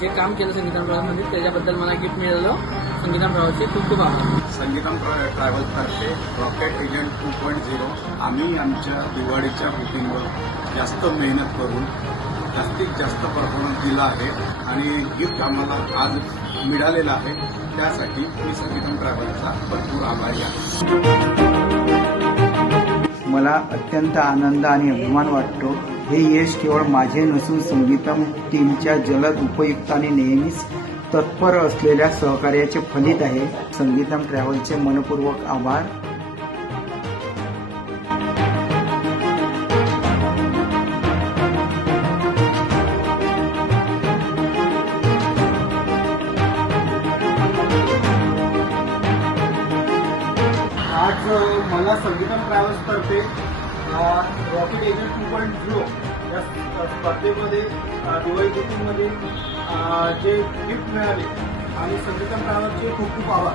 जे काम केलं संगीतम ट्रॅव्हल्समध्ये त्याच्याबद्दल मला गिफ्ट मिळालं. संगीतम ट्रॅव्हल्सचे खूप खूप आभार. संगीतम ट्रॅव्हल्सतर्फे रॉकेट एजंट 2.0 आम्ही आमच्या दिवाळीच्या बुकिंगवर जास्त मेहनत करून जास्तीत जास्त परफॉर्मन्स दिला आहे आणि गिफ्ट आम्हाला आज मिळालेलं आहे. त्यासाठी मी संगीतम ट्रॅव्हल्सचा भरपूर आभारी आहे. मला अत्यंत आनंद आणि अभिमान वाटतो. हे यश केवळ माझे नसून संगीतम टीमच्या जलद उपयुक्त आणि नेहमीच तत्पर असलेल्या सहकार्याचे फलित आहे. संगीतम ट्रॅव्हलचे मनपूर्वक आभार. आज मला संगीतम ट्रॅव्हल्सतर्फे रॉकेट एजंट 2.0 या स्पर्धेमध्ये दिवाळी बुकिंगमध्ये जे गिफ्ट मिळाले आणि संगीतम ट्रॅव्हल्सचे खूप खूप आभार.